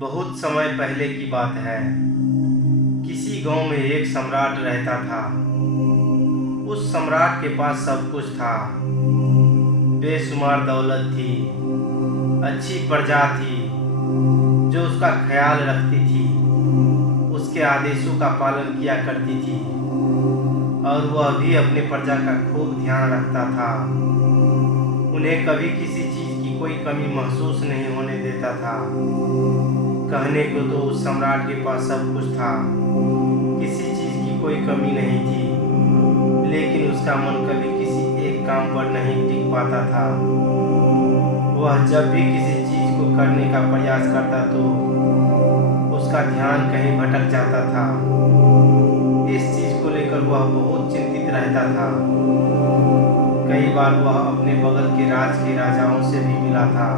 बहुत समय पहले की बात है। किसी गांव में एक सम्राट रहता था। उस सम्राट के पास सब कुछ था। बेशुमार दौलत थी, अच्छी प्रजा थी जो उसका ख्याल रखती थी, उसके आदेशों का पालन किया करती थी और वह भी अपने प्रजा का खूब ध्यान रखता था। उन्हें कभी किसी चीज की कोई कमी महसूस नहीं होने देता था। कहने को तो उस सम्राट के पास सब कुछ था, किसी चीज की कोई कमी नहीं थी, लेकिन उसका मन कभी किसी एक काम पर नहीं टिक पाता था। वह जब भी किसी चीज को करने का प्रयास करता तो उसका ध्यान कहीं भटक जाता था। इस चीज को लेकर वह बहुत चिंतित रहता था। कई बार वह अपने बगल के राज के राजाओं से भी मिला था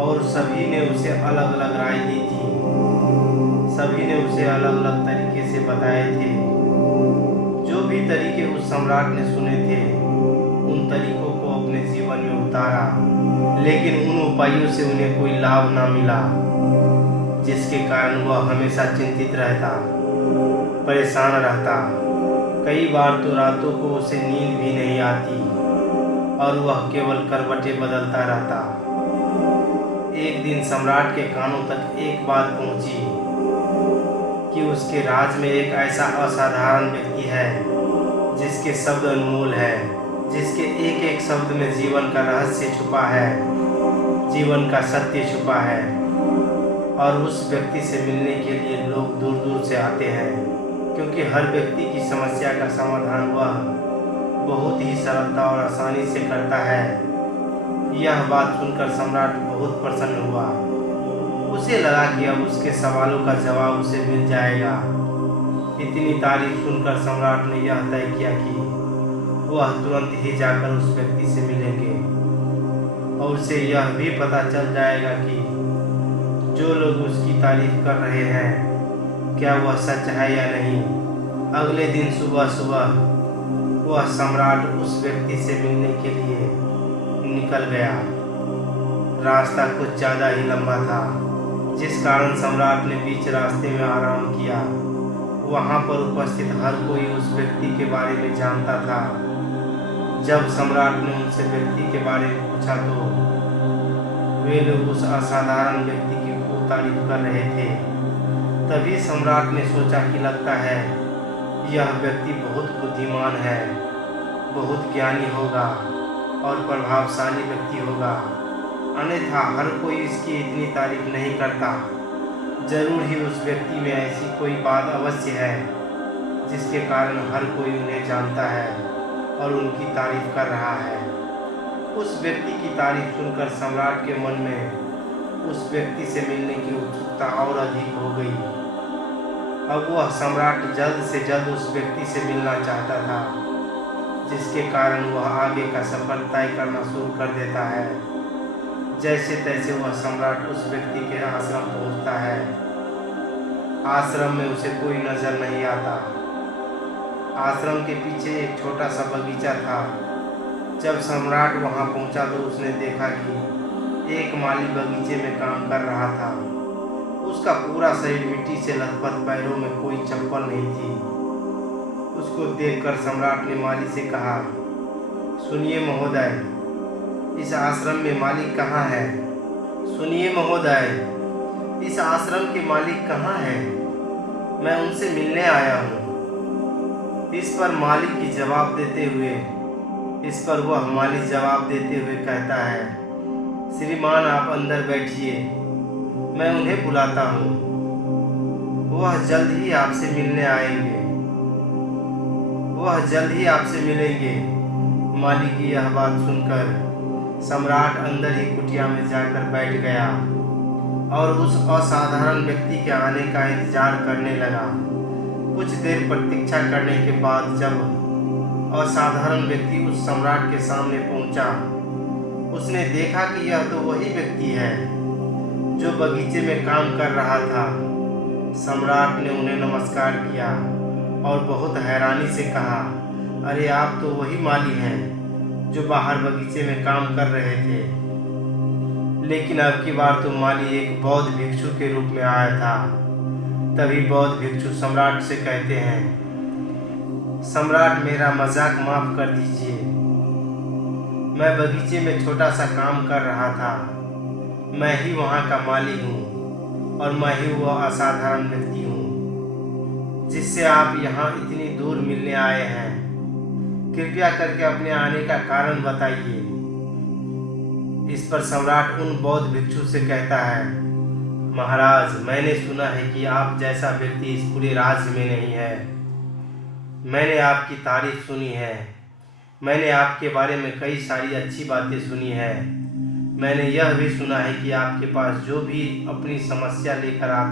और सभी ने उसे अलग अलग राय दी थी। सभी ने उसे अलग अलग तरीके से बताए थे। जो भी तरीके उस सम्राट ने सुने थे उन तरीकों को अपने जीवन में उतारा, लेकिन उन उपायों से उन्हें कोई लाभ न मिला, जिसके कारण वह हमेशा चिंतित रहता, परेशान रहता। कई बार तो रातों को उसे नींद भी नहीं आती और वह केवल करवटें बदलता रहता। एक दिन सम्राट के कानों तक एक बात पहुंची कि उसके राज में एक ऐसा असाधारण व्यक्ति है जिसके शब्द अनमोल है, जिसके एक एक शब्द में जीवन का रहस्य छुपा है, जीवन का सत्य छुपा है। और उस व्यक्ति से मिलने के लिए लोग दूर दूर से आते हैं, क्योंकि हर व्यक्ति की समस्या का समाधान वह बहुत ही सरलता और आसानी से करता है। यह बात सुनकर सम्राट बहुत प्रसन्न हुआ। उसे लगा कि अब उसके सवालों का जवाब उसे मिल जाएगा। इतनी तारीफ सुनकर सम्राट ने यह तय किया कि वह तुरंत ही जाकर उस व्यक्ति से मिलेंगे और उसे यह भी पता चल जाएगा कि जो लोग उसकी तारीफ कर रहे हैं क्या वह सच है या नहीं। अगले दिन सुबह सुबह वह सम्राट उस व्यक्ति से मिलने के लिए निकल गया। रास्ता कुछ ज़्यादा ही लंबा था, जिस कारण सम्राट ने बीच रास्ते में आराम किया। वहाँ पर उपस्थित हर कोई उस व्यक्ति के बारे में जानता था। जब सम्राट ने उनसे व्यक्ति के बारे में पूछा तो वे लोग उस असाधारण व्यक्ति की खूब तारीफ कर रहे थे। तभी सम्राट ने सोचा कि लगता है यह व्यक्ति बहुत बुद्धिमान है, बहुत ज्ञानी होगा और प्रभावशाली व्यक्ति होगा, अन्यथा हर कोई इसकी इतनी तारीफ नहीं करता। जरूर ही उस व्यक्ति में ऐसी कोई बात अवश्य है जिसके कारण हर कोई उन्हें जानता है और उनकी तारीफ कर रहा है। उस व्यक्ति की तारीफ सुनकर सम्राट के मन में उस व्यक्ति से मिलने की उत्सुकता और अधिक हो गई। अब वह सम्राट जल्द से जल्द उस व्यक्ति से मिलना चाहता था, जिसके कारण वह आगे का सफर तय करना शुरू कर देता है। जैसे तैसे वह सम्राट उस व्यक्ति के आश्रम पहुंचता है। आश्रम में उसे कोई नजर नहीं आता। आश्रम के पीछे एक छोटा सा बगीचा था। जब सम्राट वहां पहुंचा तो उसने देखा कि एक माली बगीचे में काम कर रहा था। उसका पूरा शरीर मिट्टी से लथपथ, पैरों में कोई चप्पल नहीं थी। उसको देखकर सम्राट ने माली से कहा, सुनिए महोदय, इस आश्रम में मालिक कहाँ है? सुनिए महोदय, इस आश्रम के मालिक कहाँ है? मैं उनसे मिलने आया हूँ। इस पर मालिक की जवाब देते हुए इस पर वह मालिक जवाब देते हुए कहता है, श्रीमान आप अंदर बैठिए, मैं उन्हें बुलाता हूँ। वह जल्द ही आपसे मिलने आएंगे, वह जल्द ही आपसे मिलेंगे। मालिक की यह बात सुनकर सम्राट अंदर ही कुटिया में जाकर बैठ गया और उस असाधारण व्यक्ति के आने का इंतजार करने लगा। कुछ देर प्रतीक्षा करने के बाद जब असाधारण व्यक्ति उस सम्राट के सामने पहुंचा, उसने देखा कि यह तो वही व्यक्ति है जो बगीचे में काम कर रहा था। सम्राट ने उन्हें नमस्कार किया और बहुत हैरानी से कहा, अरे आप तो वही माली हैं जो बाहर बगीचे में काम कर रहे थे। लेकिन अब की बार तो माली एक बौद्ध भिक्षु के रूप में आया था। तभी बौद्ध भिक्षु सम्राट से कहते हैं, सम्राट मेरा मजाक माफ कर दीजिए। मैं बगीचे में छोटा सा काम कर रहा था। मैं ही वहाँ का माली हूँ और मैं ही वह असाधारण व्यक्ति हूँ जिससे आप यहाँ इतनी दूर मिलने आए हैं। कृपया करके अपने आने का कारण बताइए। इस पर सम्राट उन बौद्ध भिक्षु से कहता है, महाराज, मैंने सुना है कि आप जैसा व्यक्ति इस पूरे राज्य में नहीं है। मैंने आपकी तारीफ सुनी है। मैंने आपके बारे में कई सारी अच्छी बातें सुनी है। मैंने यह भी सुना है कि आपके पास जो भी अपनी समस्या लेकर आता